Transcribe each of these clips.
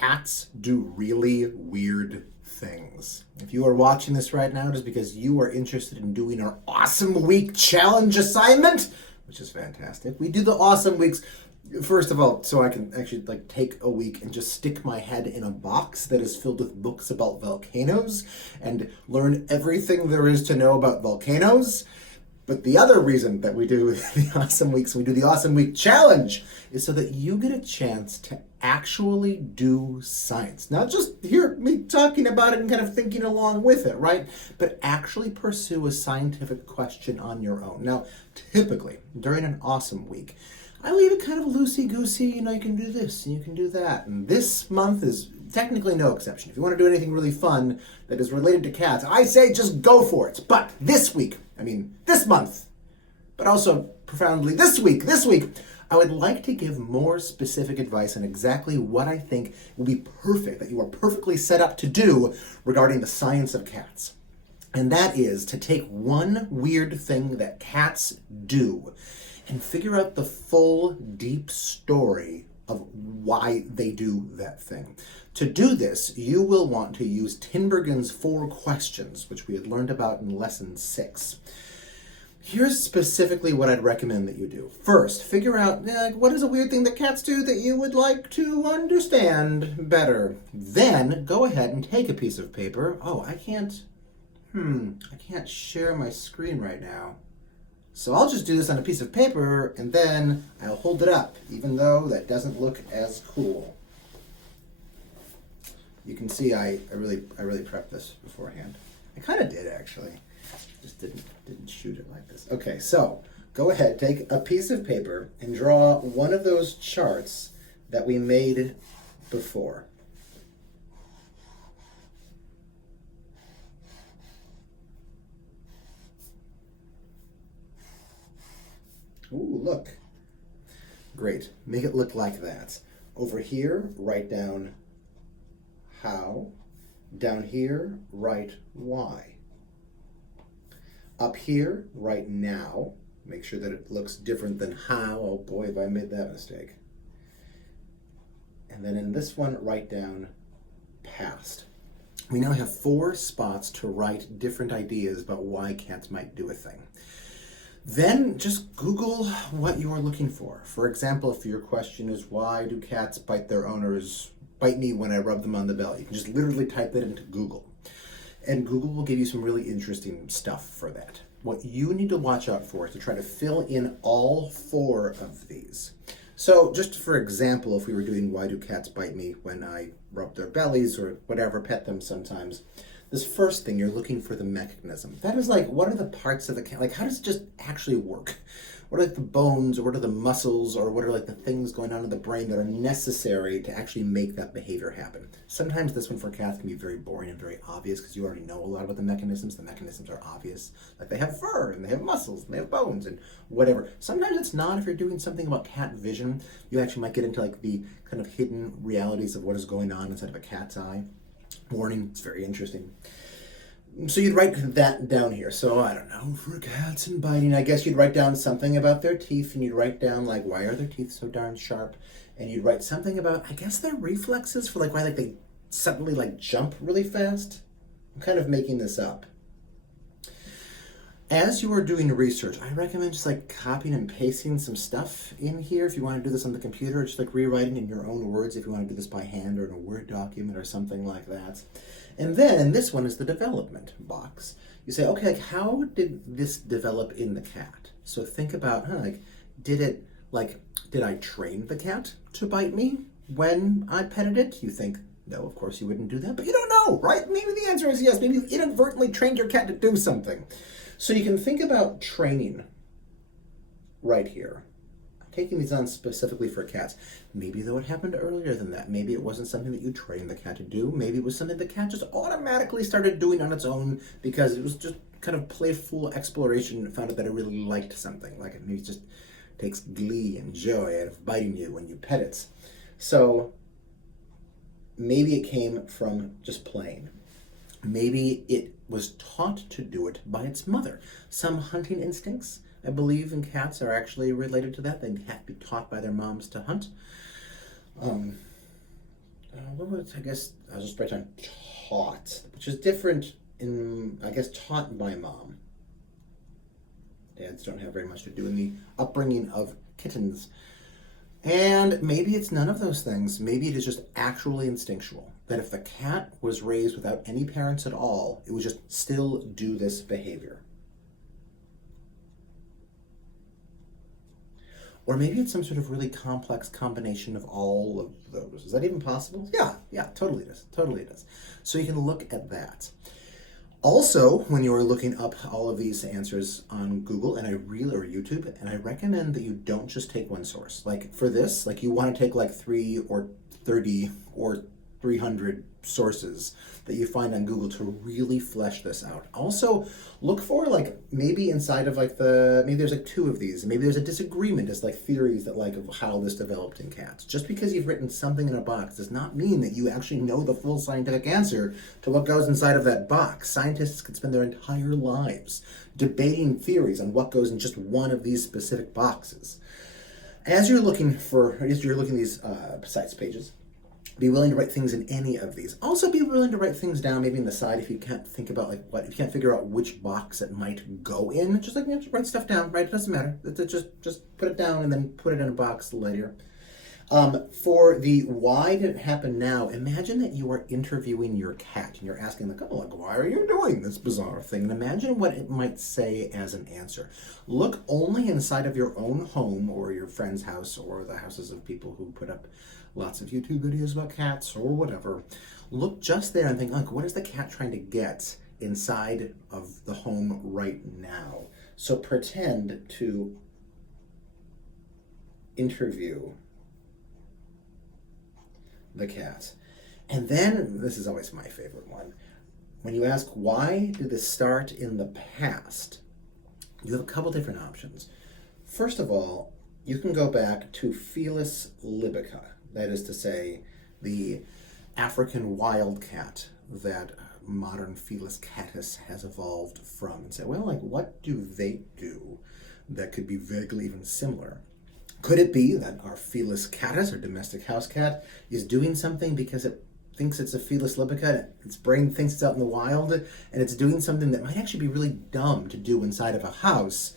cats do really weird things. If you are watching this right now, just because you are interested in doing our Awesome Week Challenge assignment, which is fantastic. We do the Awesome Weeks, first of all, so I can actually take a week and just stick my head in a box that is filled with books about volcanoes and learn everything there is to know about volcanoes. But the other reason that we do the Awesome Weeks, we do the Awesome Week Challenge, is so that you get a chance to actually do science. Not just hear me talking about it and kind of thinking along with it, right? But actually pursue a scientific question on your own. Now, typically, during an Awesome Week, I leave it kind of loosey-goosey, you can do this and you can do that. And this month is technically no exception. If you want to do anything really fun that is related to cats, I say just go for it. But this month, but also profoundly this week, I would like to give more specific advice on exactly what I think will be perfect, that you are perfectly set up to do regarding the science of cats. And that is to take one weird thing that cats do and figure out the full, deep story of why they do that thing. To do this, you will want to use Tinbergen's 4 questions, which we had learned about in lesson 6. Here's specifically what I'd recommend that you do. First, figure out what is a weird thing that cats do that you would like to understand better. Then, go ahead and take a piece of paper. Oh, I can't share my screen right now. So I'll just do this on a piece of paper, and then I'll hold it up, even though that doesn't look as cool. You can see I really prepped this beforehand. I kind of did, actually. Just didn't shoot it like this. Okay, so go ahead, take a piece of paper and draw one of those charts that we made before. Ooh, look. Great. Make it look like that. Over here, write down how. Down here, write why. Up here, write now. Make sure that it looks different than how. Oh boy, have I made that mistake. And then in this one, write down past. We now have 4 spots to write different ideas about why cats might do a thing. Then just Google what you are looking for. For example, if your question is, why do cats bite their owners, bite me when I rub them on the belly? You can just literally type that into Google. And Google will give you some really interesting stuff for that. What you need to watch out for is to try to fill in all 4 of these. So just for example, if we were doing why do cats bite me when I rub their bellies or whatever, pet them sometimes, this first thing, you're looking for the mechanism. That is what are the parts of the cat, how does it just actually work? What are the bones, or what are the muscles, or what are the things going on in the brain that are necessary to actually make that behavior happen? Sometimes this one for cats can be very boring and very obvious because you already know a lot about the mechanisms. The mechanisms are obvious. They have fur, and they have muscles, and they have bones, and whatever. Sometimes it's not. If you're doing something about cat vision, you actually might get into the kind of hidden realities of what is going on inside of a cat's eye. Warning, it's very interesting. So you'd write that down here. So I don't know, for cats and biting, I guess you'd write down something about their teeth, and you'd write down why are their teeth so darn sharp? And you'd write something about, I guess, their reflexes for why they suddenly jump really fast. I'm kind of making this up. As you are doing research, I recommend just copying and pasting some stuff in here. If you want to do this on the computer, just rewriting in your own words if you want to do this by hand or in a Word document or something like that. And then this one is the development box. You say, okay, how did this develop in the cat? So think about, did I train the cat to bite me when I petted it? You think, no, of course you wouldn't do that, but you don't know, right? Maybe the answer is yes. Maybe you inadvertently trained your cat to do something. So you can think about training right here. I'm taking these on specifically for cats. Maybe though it happened earlier than that. Maybe it wasn't something that you trained the cat to do. Maybe it was something the cat just automatically started doing on its own because it was just kind of playful exploration and found out that it really liked something. It maybe just takes glee and joy out of biting you when you pet it. So maybe it came from just playing. Maybe it was taught to do it by its mother. Some hunting instincts, I believe, in cats are actually related to that. They have to be taught by their moms to hunt. What I guess I'll just write down taught, which is different in, I guess, taught by mom. Dads don't have very much to do in the upbringing of kittens. And maybe it's none of those things. Maybe it is just actually instinctual. That if the cat was raised without any parents at all, it would just still do this behavior. Or maybe it's some sort of really complex combination of all of those. Is that even possible? Yeah, totally it is. Totally it is. So you can look at that. Also, when you are looking up all of these answers on Google or YouTube, and I recommend that you don't just take one source. Like for this, like you want to take like 3 or 30 or 300 sources that you find on Google to really flesh this out. Also, look for like maybe inside of like maybe there's like 2 of these, maybe there's a disagreement as like theories that like of how this developed in cats. Just because you've written something in a box does not mean that you actually know the full scientific answer to what goes inside of that box. Scientists could spend their entire lives debating theories on what goes in just one of these specific boxes. As you're looking these sites pages, be willing to write things in any of these. Also be willing to write things down maybe in the side if you can't think about if you can't figure out which box it might go in. Just just write stuff down, right? It doesn't matter. Just put it down and then put it in a box later. For the why did it happen now, imagine that you are interviewing your cat and you're asking why are you doing this bizarre thing? And imagine what it might say as an answer. Look only inside of your own home or your friend's house or the houses of people who put up lots of YouTube videos about cats or whatever. Look just there and think, what is the cat trying to get inside of the home right now? So pretend to interview the cat. And then, this is always my favorite one, when you ask why did this start in the past, you have a couple different options. First of all, you can go back to Felis libica, that is to say, the African wildcat that modern Felis catus has evolved from, and say, what do they do that could be vaguely even similar? Could it be that our Felis catus, or domestic house cat, is doing something because it thinks it's a Felis libica, its brain thinks it's out in the wild, and it's doing something that might actually be really dumb to do inside of a house,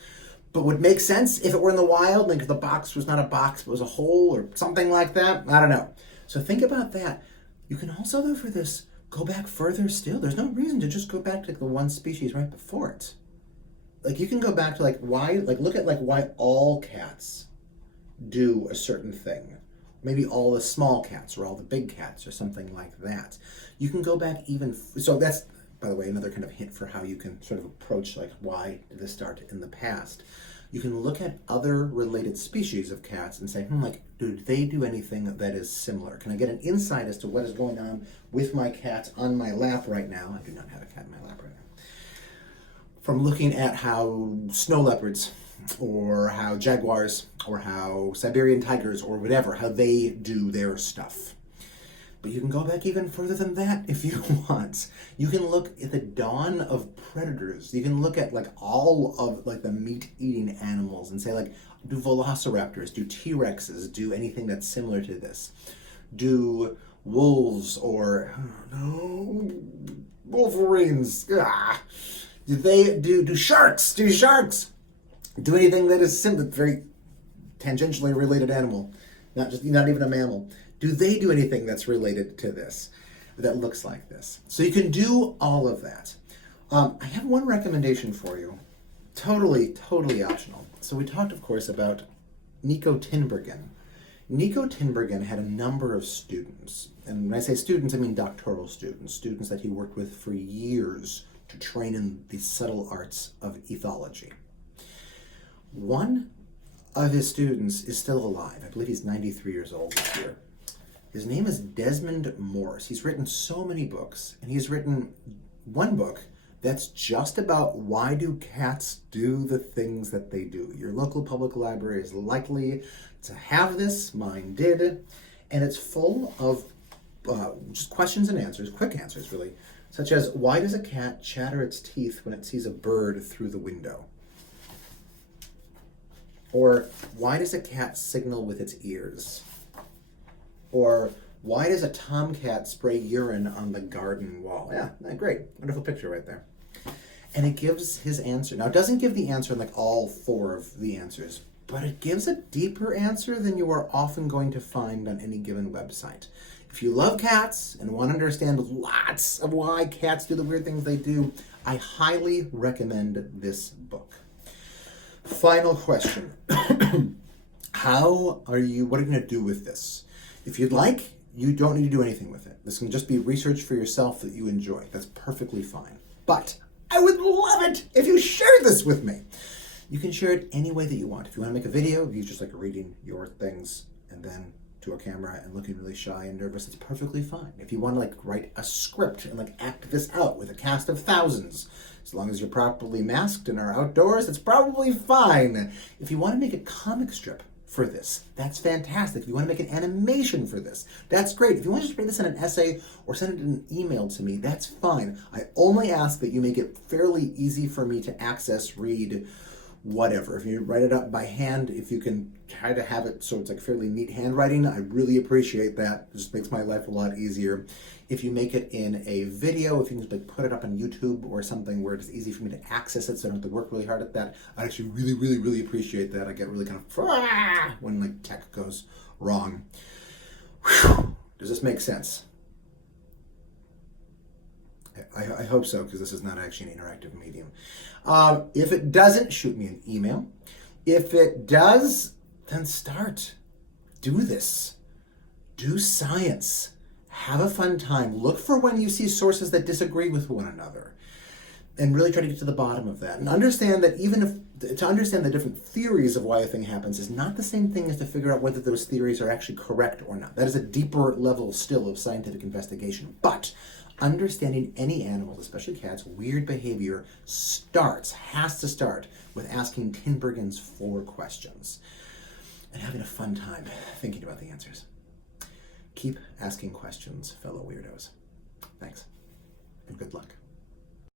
but would make sense if it were in the wild, like if the box was not a box but was a hole or something like that? I don't know. So think about that. You can also, though, for this, go back further still. There's no reason to just go back to the one species right before it. You can go back to look at why all cats do a certain thing. Maybe all the small cats or all the big cats or something like that. You can go back so that's, by the way, another kind of hint for how you can sort of approach why did this start in the past. You can look at other related species of cats and say, do they do anything that is similar? Can I get an insight as to what is going on with my cat on my lap right now? I do not have a cat in my lap right now. From looking at how snow leopards or how jaguars or how Siberian tigers or whatever, how they do their stuff. But you can go back even further than that if you want. You can look at the dawn of predators. You can look at all of the meat-eating animals and say do velociraptors, do T-Rexes, do anything that's similar to this? Do wolves or wolverines? Do sharks? Do sharks do anything that is very tangentially related animal, not even a mammal? Do they do anything that's related to this, that looks like this? So you can do all of that. I have one recommendation for you, totally optional. So we talked, of course, about Nico Tinbergen. Nico Tinbergen had a number of students, and when I say students, I mean doctoral students that he worked with for years to train in the subtle arts of ethology. One of his students is still alive. I believe he's 93 years old this year. His name is Desmond Morse. He's written so many books, and he's written one book that's just about why do cats do the things that they do. Your local public library is likely to have this. Mine did. And it's full of just questions and answers, quick answers really, such as, why does a cat chatter its teeth when it sees a bird through the window? Or, why does a cat signal with its ears? Or, Why does a tomcat spray urine on the garden wall? Yeah, great. Wonderful picture right there. And it gives his answer. Now, it doesn't give the answer in like all 4 of the answers, but it gives a deeper answer than you are often going to find on any given website. If you love cats and want to understand lots of why cats do the weird things they do, I highly recommend this book. Final question. What are you going to do with this? If you'd like, you don't need to do anything with it. This can just be research for yourself that you enjoy. That's perfectly fine. But I would love it if you shared this with me. You can share it any way that you want. If you want to make a video of you just like reading your things and then to a camera and looking really shy and nervous, it's perfectly fine. If you want to like write a script and like act this out with a cast of thousands, as long as you're properly masked and are outdoors, it's probably fine. If you want to make a comic strip for this, that's fantastic. If you want to make an animation for this, that's great. If you want to just write this in an essay or send it in an email to me, that's fine. I only ask that you make it fairly easy for me to access, read, whatever. If you write it up by hand, if you can try to have it so it's like fairly neat handwriting, I really appreciate that. It just makes my life a lot easier. If you make it in a video, if you can just like put it up on YouTube or something where it's easy for me to access it so I don't have to work really hard at that, I'd actually really, really, really appreciate that. I get really kind of when like tech goes wrong. Whew. Does this make sense? I hope so, because this is not actually an interactive medium. If it doesn't, shoot me an email. If it does, then start. Do this. Do science. Have a fun time. Look for when you see sources that disagree with one another. And really try to get to the bottom of that. And understand that to understand the different theories of why a thing happens is not the same thing as to figure out whether those theories are actually correct or not. That is a deeper level still of scientific investigation. But understanding any animals, especially cats, weird behavior has to start with asking Tinbergen's 4 questions and having a fun time thinking about the answers. Keep asking questions, fellow weirdos. Thanks, and good luck.